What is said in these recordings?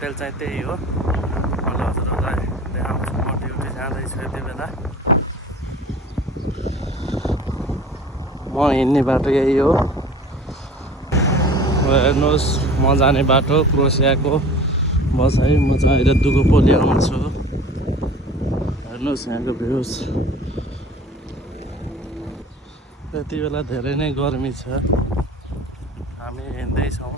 Hotel चाहिँ त्यही हो। मैले हजुरहरूलाई देखाउँछु। म ड्युटी जाँदैछु यति बेला। म हिँड्ने बाटो यही हो। हेर्नुहोस् म जाने बाटो क्रोसियाको बसाइ। म चाहिँ अहिले दुगोपोली आउँछु। हेर्नुहोस् यहाँको भ्यूज। यति बेला धेरै नै गर्मी छ। हामी हिँड्दैछौँ।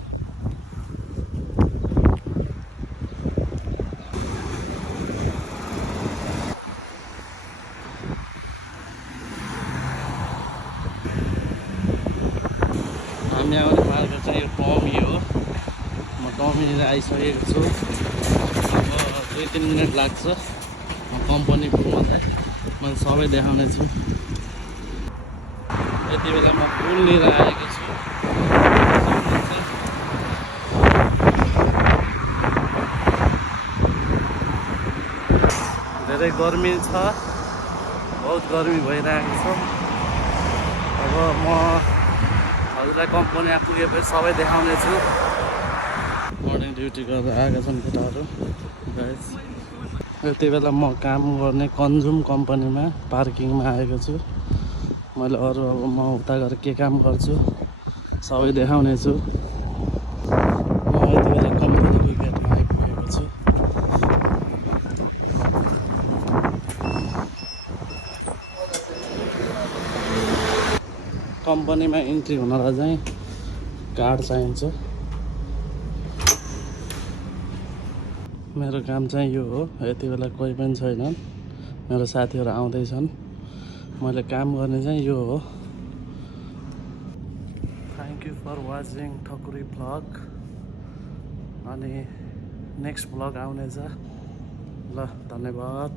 हामी आउने मार्ग चाहिँ यो टमी हो। म टमीनिर आइसकेको छु। अब 2-3 मिनट लाग्छ म कम्पनी पुग्नलाई। मैले सबै देखाउने छु। यति बेला म पुल लिएर आएको छु। धेरै गर्मी छ। बहुत गर्मी भइरहेको छ। अब म हजुरलाई कम्पनी पुगेपछि सबै देखाउने छु। मर्निङ ड्युटी गरेर आएका छन् केटाहरू गाइस। यति बेला म काम गर्ने कन्जुम कम्पनीमा पार्किङमा आएको छु। मैले अरू अब म उता गएर के काम गर्छु सबै देखाउने छु। म यति बेला कम्पनीको गेटमा आइपुगेको छु। कम्पनीमा इन्ट्री हुनलाई चाहिँ कार्ड चाहिन्छ। मेरो काम चाहिँ यो हो। यति बेला कोही पनि छैनन्। मेरो साथीहरू आउँदैछन्। मैले काम गर्ने चाहिँ यो हो। Thank you for watching Thakuri vlog. अनि नेक्स्ट भ्लग आउनेछ। ल धन्यवाद।